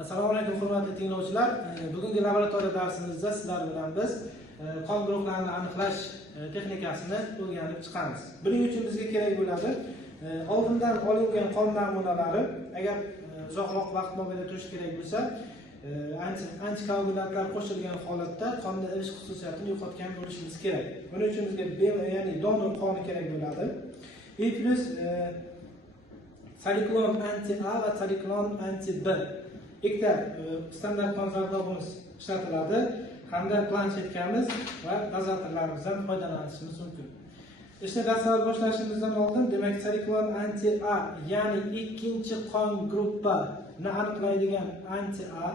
Assalomu alaykum hurmatli tinglovchilar. Bugungi laboratoriya darsimizda sizlar bilan biz qon guruhlarini aniqlash texnikasini o'rganib chiqamiz. Buning uchun bizga kerak bo'ladi oldindan olingan qon namunalari, agar uzoqroq vaqt mobaynida turish kerak bo'lsa, antikoagulantlar qo'shilgan holatda qonda irish xususiyatini yo'qotgan bo'lishimiz kerak. Buning uchun bizga ya'ni donor qoni kerak bo'ladi. Plus saliklon anti A va saliklon anti B ikkita standart qon zardobimiz ishlatiladi hamda planshetkamiz va dozerlarimizdan foydalanishimiz mumkin. Ishni darslar boshlashimizdan oldin, demak, saliklon anti A, ya'ni ikkinchi qon gruppani aniqlaydigan anti A,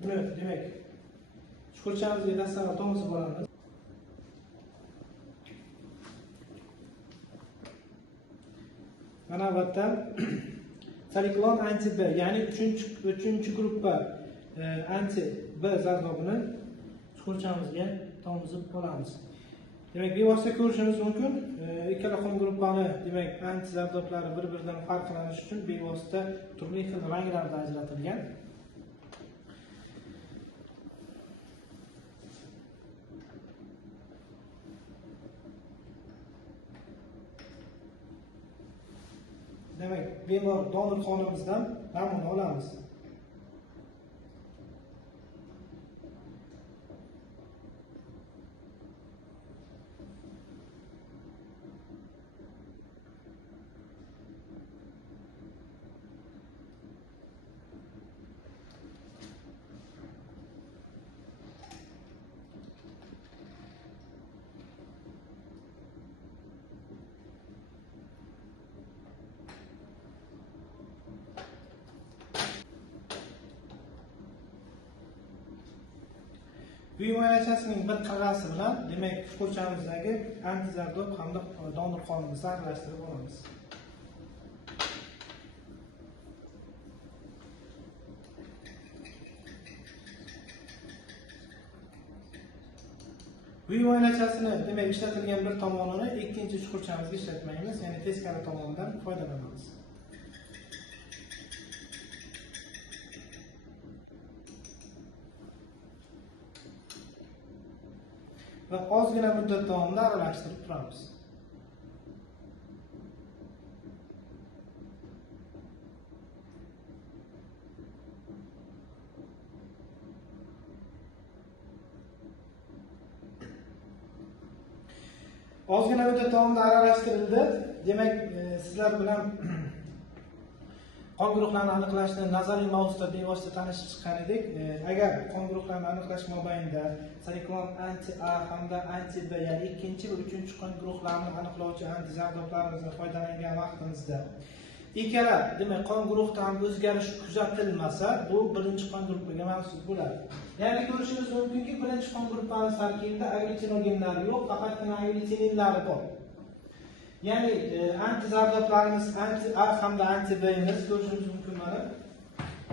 buni demak chuqurchamizga darslar tomizib olamiz. Mana bu yerda saliklon anti B, ya'ni 3-chi gruppa anti B zardobini chuqurchamizga tomizib olamiz. Demak, bevosita ko'rishimiz mumkin. Ikkala qon gruppani, demak, anti zardoblari bir-biridan farqlanish uchun bevosita turli xil ranglarda ajratilgan. Demak, bemor donor qonimizdan namuna olamiz. Bu muolajasining bir qirrasi bilan, demak, chuqurchamizdagi anti zardob hamda donor qonimizni aralashtirib olamiz. Bu muolajasini, demak, ishlatilgan bir tomonini ikkinchi chuqurchamizga ishlatmaymiz, ya'ni teskari tomondan foydalanamiz. Va ozgina muddat davomida aralashtirib turamiz. Ozgina muddat davomida aralashtirildi. Demak, sizlar bilan qon guruhlarini aniqlashni nazariy mavzuda bevosita tanishib chiqqan edik. Agar qon guruhlarini aniqlash mobaynida saliklon anti A hamda anti B, ya'ni ikkinchi va uchinchi qon guruhlarini aniqlovchi anti zardoblarimizdan foydalangan vaqtimizda ikkala, demak, qon guruhida ham o'zgarish kuzatilmasa, bu birinchi qon guruhiga mansub bo'ladi. Ya'ni ko'rishimiz mumkinki, birinchi qon guruhimiz tarkibida aglutinogenlar yo'q, faqatgina agglutininlari bor. Ya'ni anti zardoblarimiz anti A hamda anti B'miz ko'rishimiz mumkin mana.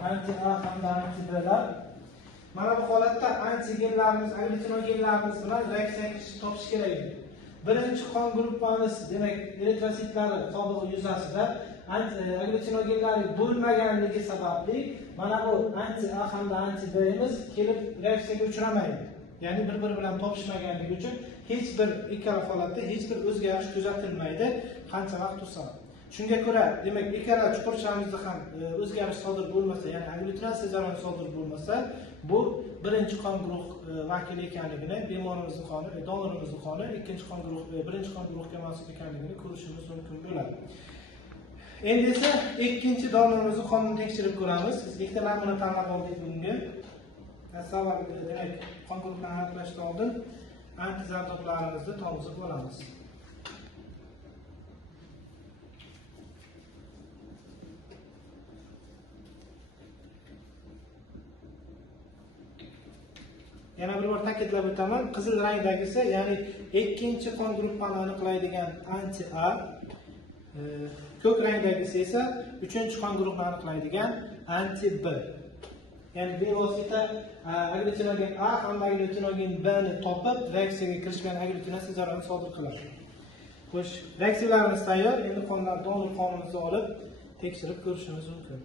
Anti A hamda anti B'lar. Mana bu holatda antigenlarimiz, agglutinogenlarimiz bilan reaksiya topish kerak. Birinchi qon gruppamiz, demak, eritrotsitlari qobig'i yuzasida agglutinogenlar bo'lmaganligi sababli mana bu anti A hamda anti B'miz kelib reaksiyaga uchramaydi. Ya'ni bir-biri bilan topishmaganligi uchun hech bir ikkala holatda hech bir o'zgarish kuzatilmaydi, qancha vaqt o'tsa. Shunga ko'ra, demak, ikkala chuqurchamizda ham o'zgarish sodir bo'lmasa, ya'ni agglutinatsiya jarayoni sodir bo'lmasa, bu birinchi qon guruh vakili ekanligini, bemorimizning qoni, donorimizning qoni ikkinchi qon guruh, birinchi qon guruhga mansub ekanligini ko'rishimiz mumkin bo'ladi. Endi esa ikkinchi donorimizning qonini tekshirib ko'ramiz. Biz ikkita namuna tanlab oldik bunga. Savol, demak, qon guruhlarini aniqlashdan oldin anti zardoblarimizni tomizib olamiz. Yana bir bor ta'kidlab o'taman, qizil rangdagisi, ya'ni ikkinchi qon guruhini aniqlaydigan anti A, ko'k rangdagisi esa uchinchi qon guruhini aniqlaydigan anti B. Ya'ni bevosita agglutinogen A hamda agglutinogen B ni topib, reaksiyaga kirishgan agglutinatsiya jarayonini sodir qiladi. Xo'sh, reaksiyalarimiz tayyor. Endi donor qonimizni olib tekshirib ko'rishimiz mumkin.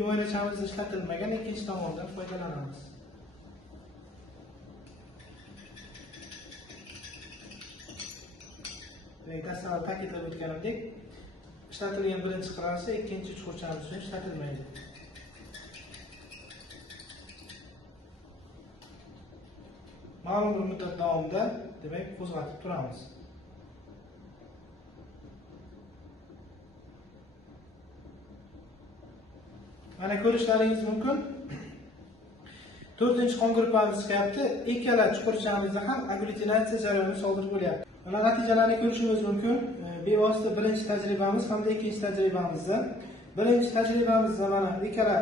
bu o'ylachamizda ishlatilmagan ikkinchi tomondan foydalanamiz. Dastlab ta'kidlab o'tganimdek, ishlatilgan birinchi qirrasi ikkinchi chuqurchamiz uchun ishlatilmaydi. Ma'lum bir muddat davomida, demak, qo'zg'atib turamiz. Mana ko'rishlaringiz mumkin. 4-chi qon gruppamiz chiqyapti. Ikkala chuqurchamizda ham agglutinatsiya jarayoni sodir bo'lyapti. Mana natijalarni ko'rishimiz mumkin. Bevosita birinchi tajribamiz hamda ikkinchi tajribamizda. Birinchi tajribamizda mana ikkala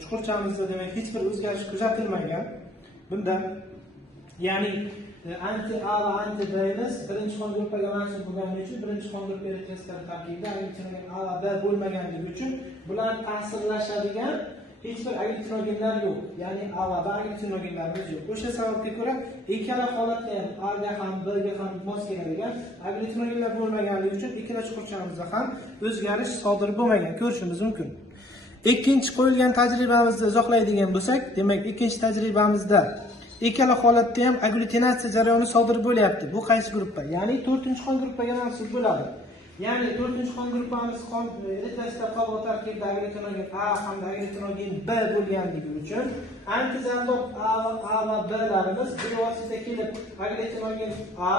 chuqurchamizda demak hech bir o'zgarish kuzatilmagan. Bunda ya'ni anti A va anti B'miz birinchi qon gruppaga mansub bo'lganligi uchun birinchi qon gruppa eritrotsitlar tarkibida agglutinogen A va B bo'lmaganligi uchun bular ta'sirlashadigan hech bir agglutinogenlar yo'q. Ya'ni A va B agglutinogenlarimiz yo'q. O'sha sababga ko'ra ikkala holatda ham A ga ham B ga ham mos keladigan agglutinogenlar bo'lmaganligi uchun ikkala chuqurchamizda ham o'zgarish sodir bo'lmagan ko'rishimiz mumkin. Ikkinchi qo'yilgan tajribamizda izohlaydigan bo'lsak, demak ikkinchi tajribamizda ikkala holatda ham agglutinatsiya jarayoni sodir bo'lyapti. Bu qaysi gruppa? Ya'ni 4-chi qon gruppaga mansub bo'ladi. Ya'ni 4-chi qon gruppamiz qon eritrosit qobig'i tarkibida agglutinogen A hamda agglutinogen B bo'lganligi uchun antizaldob A va B'larimiz bevosita kelib agglutinogen A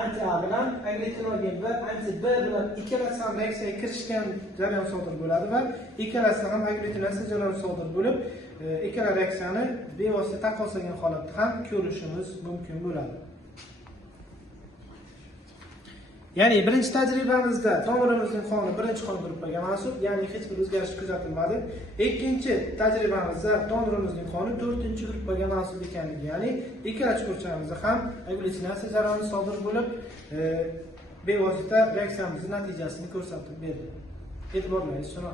anti A bilan agglutinogen B anti B bilan ikkalasi ham reaksiyaga kirishgan jarayon sodir bo'ladi va ikkalasi ham agglutinatsiya jarayoni sodir bo'lib, ikkala reaksiyani bevosita taqqoslagan holatda ham ko'rishimiz mumkin bo'ladi. Ya'ni birinchi tajribamizda tomirimizning qoni birinchi qon gruppaga mansub, ya'ni hech bir o'zgarish kuzatilmadi. Ikkinchi tajribamizda tomirimizning qoni 4-chi gruppaga mansub ekanligi, ya'ni ikkala chuqurchamizda ham agglutinatsiya jarayoni sodir bo'lib, bevosita reaksiyamizning natijasini ko'rsatib berdi. E'tiborlaringiz uchun